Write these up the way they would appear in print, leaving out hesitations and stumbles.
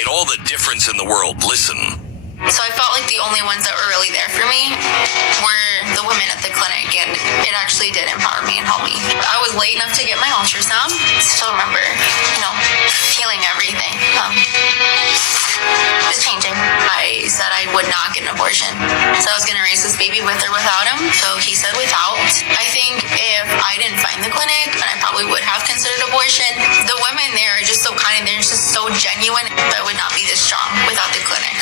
made all the difference in the world. Listen. So I felt like the only ones that were really there for me were the women at the clinic, and it actually did empower me and help me. I was late enough to get my ultrasound. Still remember, feeling everything. It was changing. I said I would not get an abortion. So I was going to raise this baby with or without him. So he said without. I think if I didn't find the clinic, then I probably would have considered abortion. The women there are just so kind and they're just so genuine. I would not be this strong without the clinic.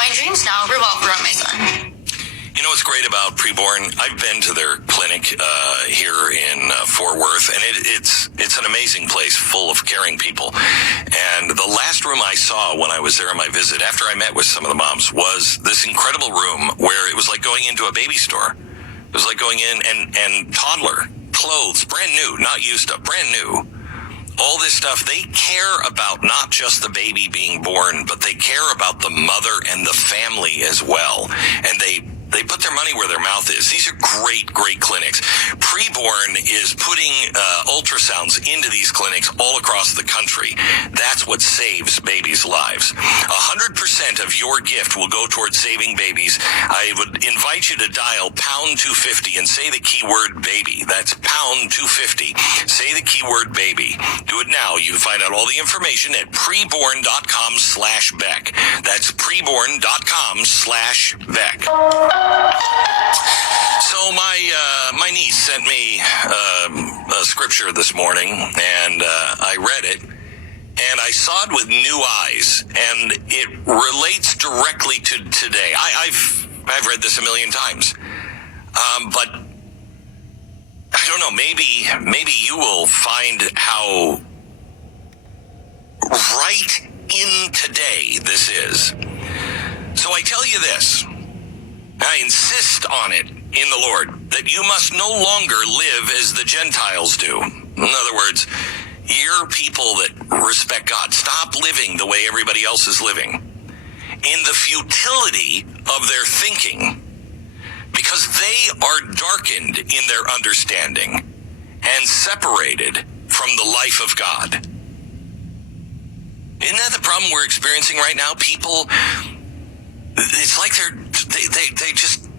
My dreams now revolve around my son. You know what's great about Preborn? I've been to their clinic here in Fort Worth, and it's an amazing place full of caring people. And the last room I saw when I was there on my visit, after I met with some of the moms, was this incredible room where it was like going into a baby store. It was like going in and toddler clothes, brand new, not used up, brand new. All this stuff, they care about not just the baby being born, but they care about the mother and the family as well. And they put their money where their mouth is. These are great, great clinics. Preborn is putting ultrasounds into these clinics all across the country. That's what saves babies' lives. 100% of your gift will go towards saving babies. I would invite you to dial pound 250 and say the keyword baby. That's pound 250. Say the keyword baby. Do it now. You can find out all the information at preborn.com/Beck. That's preborn.com/Beck. So my niece sent me a scripture this morning, and I read it, and I saw it with new eyes, and it relates directly to today. I've read this a million times, but I don't know. Maybe you will find how right in today this is. So I tell you this. I insist on it in the Lord that you must no longer live as the Gentiles do. In other words, you're people that respect God. Stop living the way everybody else is living, in the futility of their thinking, because they are darkened in their understanding and separated from the life of God. Isn't that the problem we're experiencing right now? People, it's like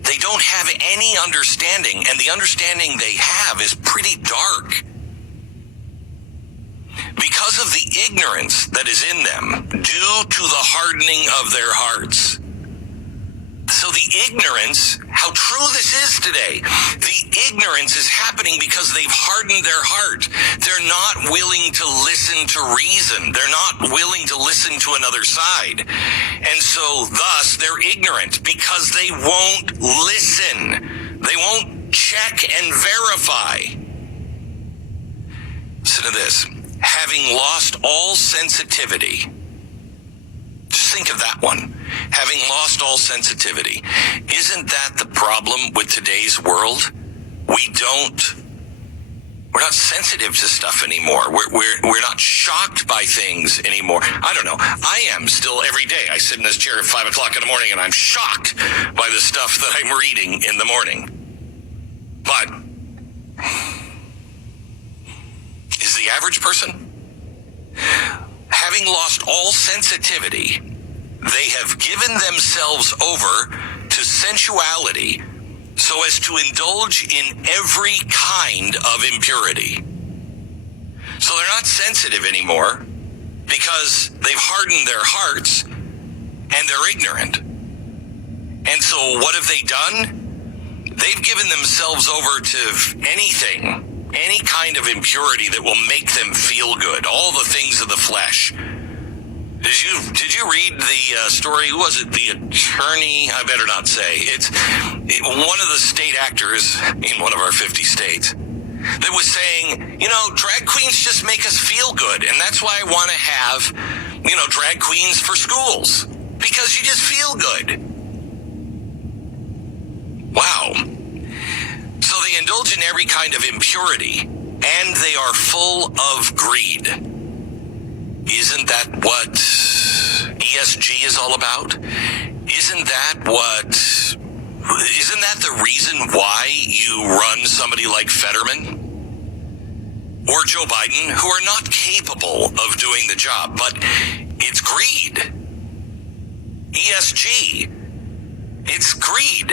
they don't have any understanding, and the understanding they have is pretty dark because of the ignorance that is in them due to the hardening of their hearts. So the ignorance, how true this is today, the ignorance is happening because they've hardened their heart. They're not willing to listen to reason. They're not willing to listen to another side. And so thus they're ignorant because they won't listen. They won't check and verify. Listen to this. Having lost all sensitivity. Just think of that one. Having lost all sensitivity. Isn't that the problem with today's world? We're not sensitive to stuff anymore. We're not shocked by things anymore. I don't know. I am still every day. I sit in this chair at 5 o'clock in the morning and I'm shocked by the stuff that I'm reading in the morning. But is the average person? Having lost all sensitivity, they have given themselves over to sensuality so as to indulge in every kind of impurity. So they're not sensitive anymore because they've hardened their hearts and they're ignorant. And so what have they done? They've given themselves over to anything, any kind of impurity that will make them feel good, all the things of the flesh. Did you read the story? Who was it? The attorney? I better not say. It's one of the state actors in one of our 50 states that was saying, drag queens just make us feel good. And that's why I want to have, drag queens for schools, because you just feel good. Wow. So they indulge in every kind of impurity, and they are full of greed. Isn't that what ESG is all about? Isn't that the reason why you run somebody like Fetterman or Joe Biden, who are not capable of doing the job? But it's greed. ESG. It's greed.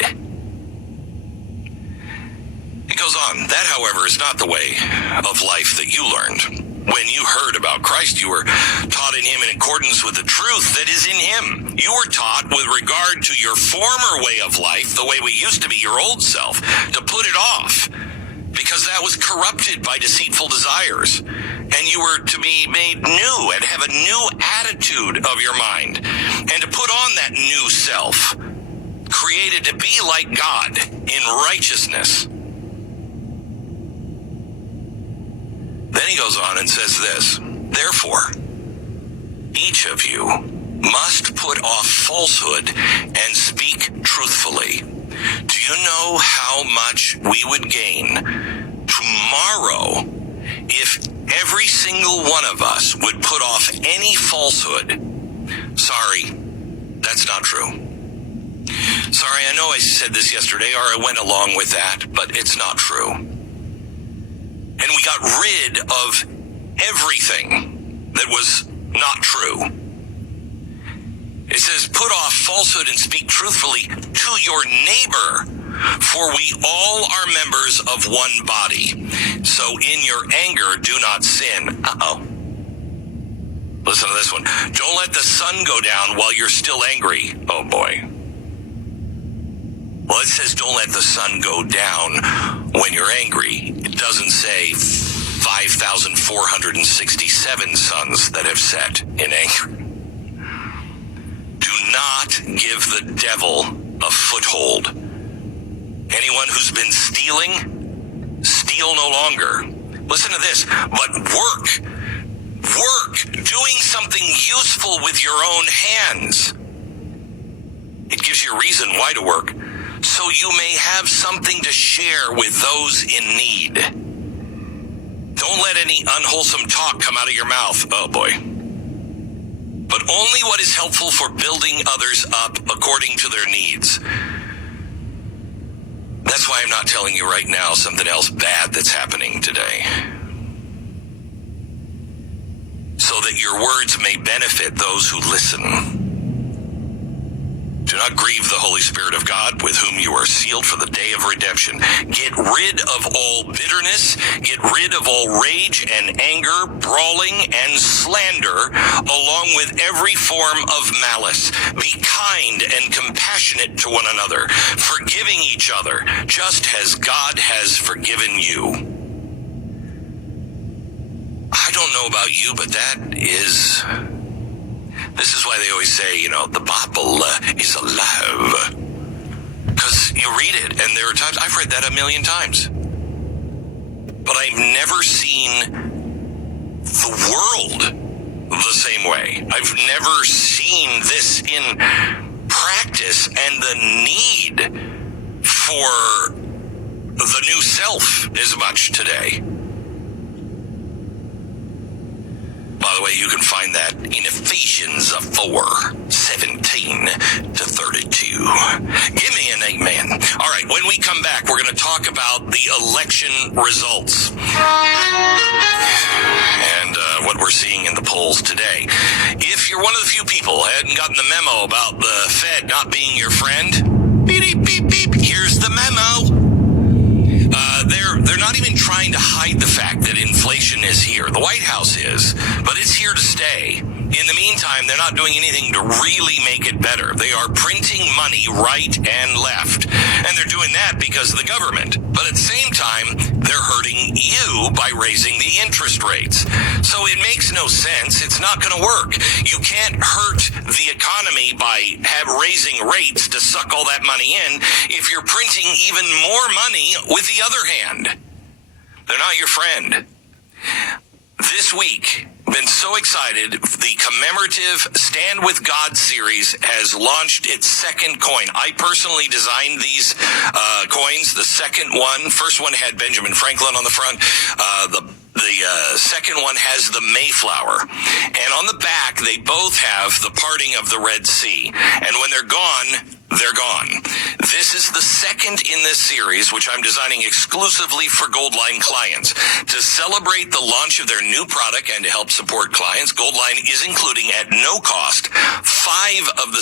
It goes on. That, however, is not the way of life that you learned. When you heard about Christ, you were taught in him in accordance with the truth that is in him. You were taught with regard to your former way of life, the way we used to be, your old self, to put it off, because that was corrupted by deceitful desires. And you were to be made new and have a new attitude of your mind, and to put on that new self, created to be like God in righteousness. Then he goes on and says this, therefore, each of you must put off falsehood and speak truthfully. Do you know how much we would gain tomorrow if every single one of us would put off any falsehood? Sorry, that's not true. Sorry, I know I said this yesterday, or I went along with that, but it's not true. And we got rid of everything that was not true. It says, put off falsehood and speak truthfully to your neighbor, for we all are members of one body. So in your anger, do not sin. Listen to this one. Don't let the sun go down while you're still angry. Oh boy. Well, it says don't let the sun go down when you're angry. It doesn't say 5,467 suns that have set in anger. Do not give the devil a foothold. Anyone who's been stealing, steal no longer. Listen to this, but work, doing something useful with your own hands. It gives you a reason why to work, so you may have something to share with those in need. Don't let any unwholesome talk come out of your mouth. Oh boy. But only what is helpful for building others up according to their needs. That's why I'm not telling you right now something else bad that's happening today. So that your words may benefit those who listen. Do not grieve the Holy Spirit of God, with whom you are sealed for the day of redemption. Get rid of all bitterness, get rid of all rage and anger, brawling and slander, along with every form of malice. Be kind and compassionate to one another, forgiving each other, just as God has forgiven you. I don't know about you, but this is why they always say, the Bible is alive. Because you read it, and there are times, I've read that 1,000,000 times. But I've never seen the world the same way. I've never seen this in practice and the need for the new self as much today. By the way, you can find that in Ephesians 4:17-32. Give me an amen. All right, when we come back, we're going to talk about the election results and what we're seeing in the polls today. If you're one of the few people who hadn't gotten the memo about the Fed not being your friend, beep, beep, beep, here's the memo. They're not even trying to hide the fact that inflation is here. The White House is, but it's here to stay. In the meantime, they're not doing anything to really make it better. They are printing money right and left. And they're doing that because of the government. But at the same time, they're hurting you by raising the interest rates. So it makes no sense. It's not going to work. You can't hurt the economy by raising rates to suck all that money in if you're printing even more money with the other hand. They're not your friend. This week, been so excited, the commemorative Stand With God series has launched its second coin. I personally designed these coins. The second one, first one had Benjamin Franklin on the front. The second one has the Mayflower. And on the back, they both have the parting of the Red Sea. And when they're gone, they're gone. This is the second in this series, which I'm designing exclusively for Goldline clients. To celebrate the launch of their new product and to help support clients, Goldline is including at no cost 5 of the